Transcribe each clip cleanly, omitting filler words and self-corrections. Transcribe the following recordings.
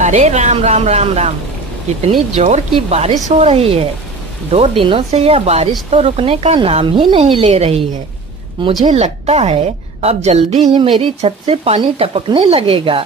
अरे राम राम राम राम। कितनी जोर की बारिश हो रही है। 2 दिनों से यह बारिश तो रुकने का नाम ही नहीं ले रही है। मुझे लगता है अब जल्दी ही मेरी छत से पानी टपकने लगेगा।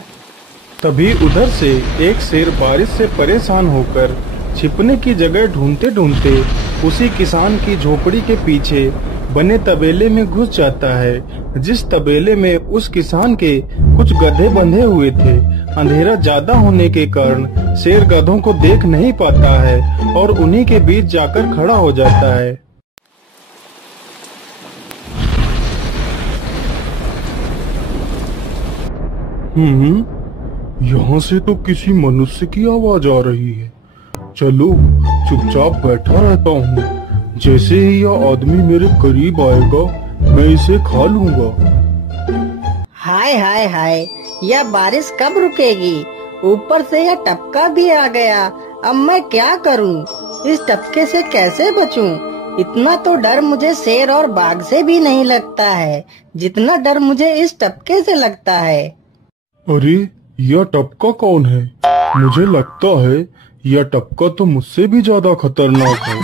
तभी उधर से एक शेर बारिश से परेशान होकर छिपने की जगह ढूंढते ढूंढते उसी किसान की झोपड़ी के पीछे बने तबेले में घुस जाता है, जिस तबेले में उस किसान के कुछ गधे बंधे हुए थे। अंधेरा ज्यादा होने के कारण शेर गधों को देख नहीं पाता है और उन्हीं के बीच जाकर खड़ा हो जाता है। यहाँ से तो किसी मनुष्य की आवाज आ रही है। चलो चुपचाप बैठा रहता हूँ, जैसे ही यह आदमी मेरे करीब आएगा मैं इसे खा लूंगा। हाय हाय हाय, यह बारिश कब रुकेगी? ऊपर से यह टपका भी आ गया। अब मैं क्या करूं? इस टपके से कैसे बचूं? इतना तो डर मुझे शेर और बाघ से भी नहीं लगता है जितना डर मुझे इस टपके से लगता है। अरे यह टपका कौन है? मुझे लगता है यह टपका तो मुझसे भी ज्यादा खतरनाक है।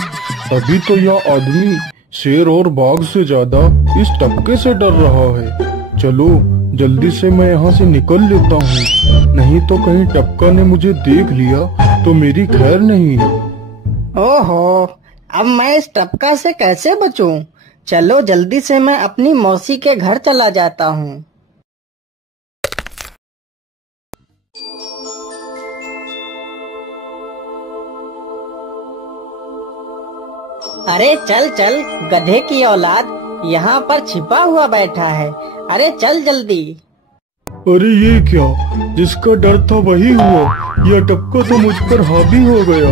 तभी तो यह आदमी शेर और बाघ से ज्यादा इस टपके से डर रहा है। चलो जल्दी से मैं यहाँ से निकल लेता हूँ, नहीं तो कहीं टपका ने मुझे देख लिया तो मेरी खैर नहीं। ओहो, अब मैं इस टपका से कैसे बचूं? चलो जल्दी से मैं अपनी मौसी के घर चला जाता हूँ। अरे चल चल गधे की औलाद, यहाँ पर छिपा हुआ बैठा है। अरे चल जल्दी। अरे ये क्या, जिसका डर था वही हुआ। यह टपका तो मुझ पर हावी हो गया।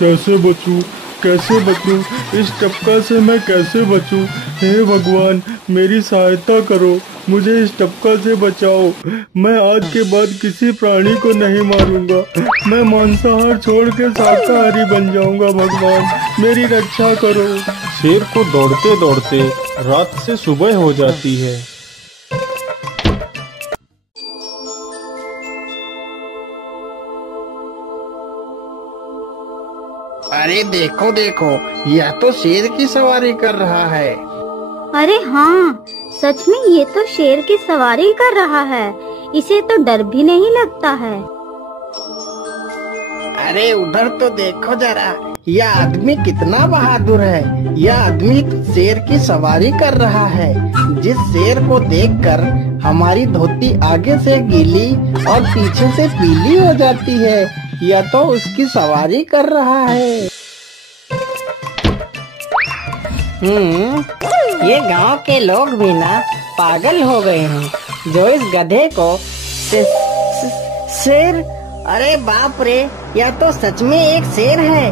कैसे बचूं? कैसे बचूं? इस टपका से मैं कैसे बचूं? हे भगवान मेरी सहायता करो, मुझे इस टपका से बचाओ। मैं आज के बाद किसी प्राणी को नहीं मारूंगा। मैं मांसाहार छोड़ के शाकाहारी बन जाऊंगा। भगवान मेरी रक्षा करो। शेर को दौड़ते दौड़ते रात से सुबह हो जाती है। अरे देखो देखो, यह तो शेर की सवारी कर रहा है। अरे हाँ, सच में ये तो शेर की सवारी कर रहा है। इसे तो डर भी नहीं लगता है। अरे उधर तो देखो जरा, यह आदमी कितना बहादुर है। यह आदमी शेर की सवारी कर रहा है। जिस शेर को देखकर हमारी धोती आगे से गीली और पीछे से पीली हो जाती है, यह तो उसकी सवारी कर रहा है। ये गांव के लोग भी ना पागल हो गए हैं जो इस गधे को शेर। अरे बाप रे, यह तो सच में एक शेर है।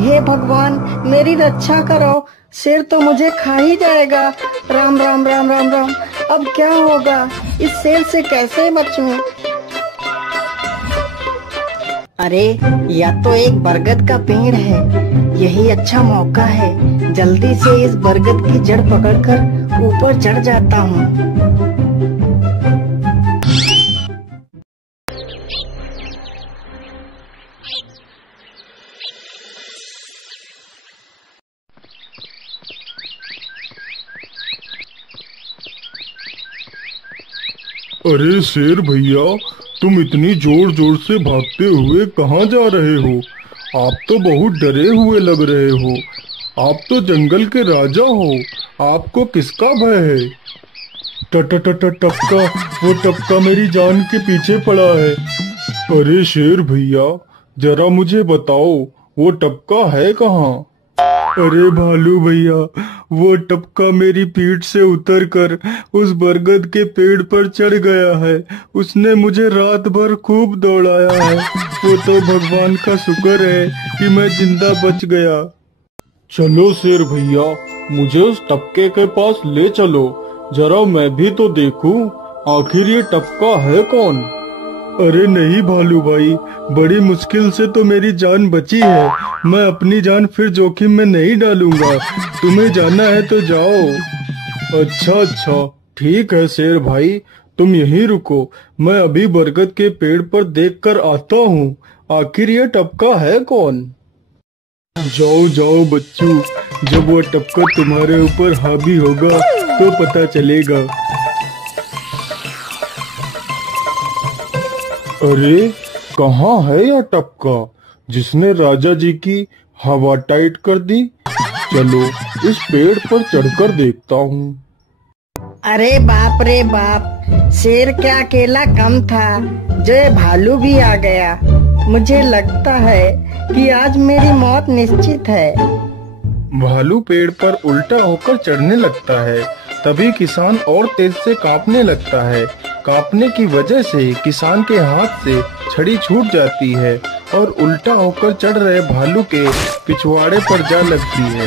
हे भगवान मेरी रक्षा करो, शेर तो मुझे खा ही जाएगा। राम राम राम राम राम, अब क्या होगा? इस शेर से कैसे बचूं? अरे यह तो एक बरगद का पेड़ है। यही अच्छा मौका है, जल्दी से इस बरगद की जड़ पकड़कर ऊपर चढ़ जाता हूँ। अरे शेर भैया, तुम इतनी जोर जोर से भागते हुए कहाँ जा रहे हो? आप तो बहुत डरे हुए लग रहे हो। आप तो जंगल के राजा हो, आपको किसका भय है? टपका, वो टपका मेरी जान के पीछे पड़ा है। अरे शेर भैया जरा मुझे बताओ, वो टपका है कहाँ? अरे भालू भैया, वो टपका मेरी पीठ से उतरकर उस बरगद के पेड़ पर चढ़ गया है। उसने मुझे रात भर खूब दौड़ाया है। वो तो भगवान का शुक्र है कि मैं जिंदा बच गया। चलो शेर भैया, मुझे उस टपके के पास ले चलो, जरा मैं भी तो देखूं आखिर ये टपका है कौन। अरे नहीं भालू भाई, बड़ी मुश्किल से तो मेरी जान बची है। मैं अपनी जान फिर जोखिम में नहीं डालूंगा। तुम्हें जाना है तो जाओ। अच्छा, ठीक है शेर भाई, तुम यहीं रुको। मैं अभी बरगद के पेड़ पर देखकर आता हूँ, आखिर ये टपका है कौन। जाओ बच्चू, जब वो टपका तुम्हारे ऊपर हावी होगा तो पता चलेगा। अरे कहाँ है यह टपका जिसने राजा जी की हवा टाइट कर दी। चलो इस पेड़ पर चढ़कर देखता हूँ। अरे बाप रे बाप, शेर क्या अकेला कम था, जो ये भालू भी आ गया। मुझे लगता है कि आज मेरी मौत निश्चित है। भालू पेड़ पर उल्टा होकर चढ़ने लगता है, तभी किसान और तेज से कांपने लगता है। कांपने की वजह से किसान के हाथ से छड़ी छूट जाती है और उल्टा होकर चढ़ रहे भालू के पिछवाड़े पर जा लगती है।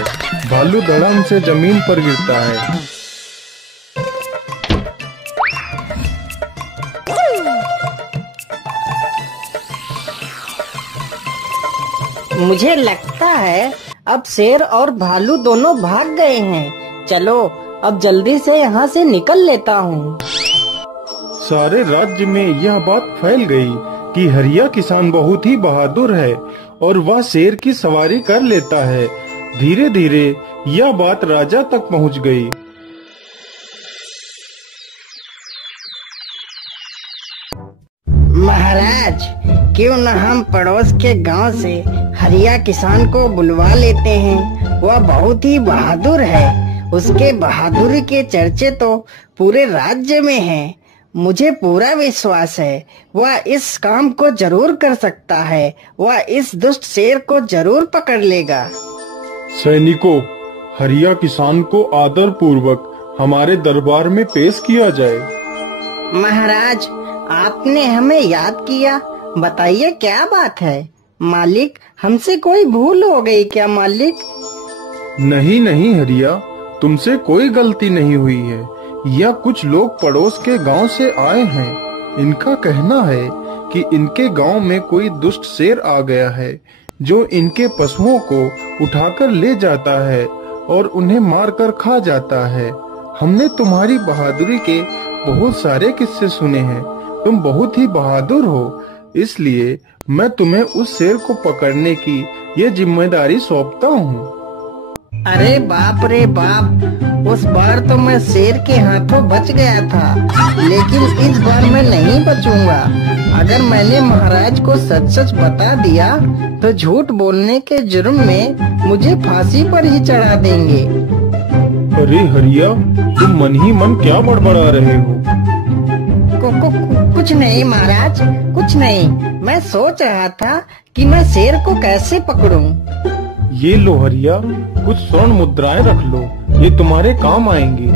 भालू धड़ाम से जमीन पर गिरता है। मुझे लगता है अब शेर और भालू दोनों भाग गए हैं। चलो अब जल्दी से यहाँ से निकल लेता हूँ। सारे राज्य में यह बात फैल गई कि हरिया किसान बहुत ही बहादुर है और वह शेर की सवारी कर लेता है। धीरे धीरे यह बात राजा तक पहुँच गई। महाराज, क्यों न हम पड़ोस के गांव से हरिया किसान को बुलवा लेते हैं। वह बहुत ही बहादुर है। उसके बहादुरी के चर्चे तो पूरे राज्य में हैं। मुझे पूरा विश्वास है वह इस काम को जरूर कर सकता है। वह इस दुष्ट शेर को जरूर पकड़ लेगा। सैनिकों, हरिया किसान को आदर पूर्वक हमारे दरबार में पेश किया जाए। महाराज, आपने हमें याद किया। बताइए क्या बात है। मालिक, हमसे कोई भूल हो गई क्या मालिक? नहीं हरिया, तुमसे कोई गलती नहीं हुई है। यह कुछ लोग पड़ोस के गांव से आए हैं। इनका कहना है कि इनके गांव में कोई दुष्ट शेर आ गया है जो इनके पशुओं को उठाकर ले जाता है और उन्हें मारकर खा जाता है। हमने तुम्हारी बहादुरी के बहुत सारे किस्से सुने हैं। तुम बहुत ही बहादुर हो, इसलिए मैं तुम्हें उस शेर को पकड़ने की ये जिम्मेदारी सौंपता हूँ। अरे बाप रे बाप, उस बार तो मैं शेर के हाथों बच गया था, लेकिन इस बार मैं नहीं बचूंगा। अगर मैंने महाराज को सच सच बता दिया तो झूठ बोलने के जुर्म में मुझे फांसी पर ही चढ़ा देंगे। अरे हरिया, तुम मन ही मन क्या बड़बड़ा रहे हो? कुछ नहीं महाराज, कुछ नहीं। मैं सोच रहा था कि मैं शेर को कैसे पकड़ूं। ये लो हरिया, कुछ स्वर्ण मुद्राएं रख लो, ये तुम्हारे काम आएंगी।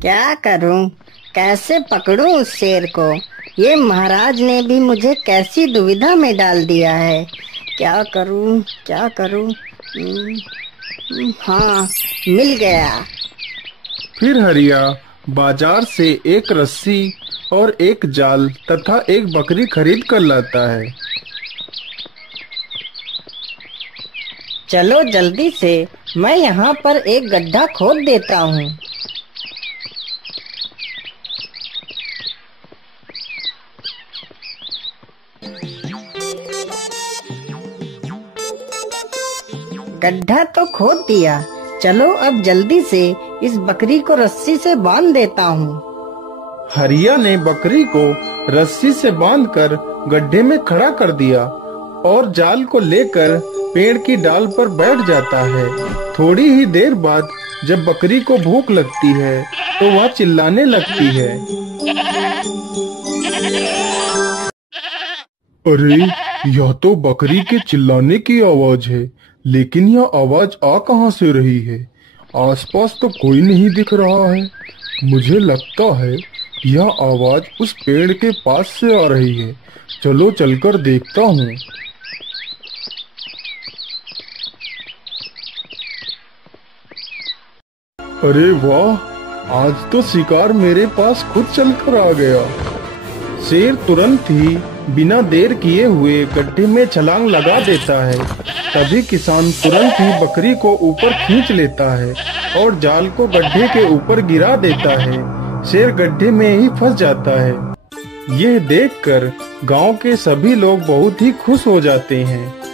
क्या करूं, कैसे पकड़ूं उस शेर को? ये महाराज ने भी मुझे कैसी दुविधा में डाल दिया है। क्या करूं? हाँ, मिल गया। फिर हरिया बाजार से एक रस्सी और एक जाल तथा एक बकरी खरीद कर लाता है। चलो जल्दी से, मैं यहाँ पर एक गड्ढा खोद देता हूँ। गड्ढा तो खोद दिया। चलो अब जल्दी से इस बकरी को रस्सी से बांध देता हूँ। हरिया ने बकरी को रस्सी से बांधकर गड्ढे में खड़ा कर दिया और जाल को लेकर पेड़ की डाल पर बैठ जाता है। थोड़ी ही देर बाद जब बकरी को भूख लगती है तो वह चिल्लाने लगती है। अरे, यह तो बकरी के चिल्लाने की आवाज है, लेकिन यह आवाज आ कहां से रही है? आसपास तो कोई नहीं दिख रहा है। मुझे लगता है यह आवाज उस पेड़ के पास से आ रही है। चलो चलकर देखता हूँ। अरे वाह, आज तो शिकार मेरे पास खुद चलकर आ गया। शेर तुरंत ही बिना देर किए हुए गड्ढे में छलांग लगा देता है। तभी किसान तुरंत ही बकरी को ऊपर खींच लेता है और जाल को गड्ढे के ऊपर गिरा देता है। शेर गड्ढे में ही फंस जाता है। यह देखकर गांव के सभी लोग बहुत ही खुश हो जाते हैं।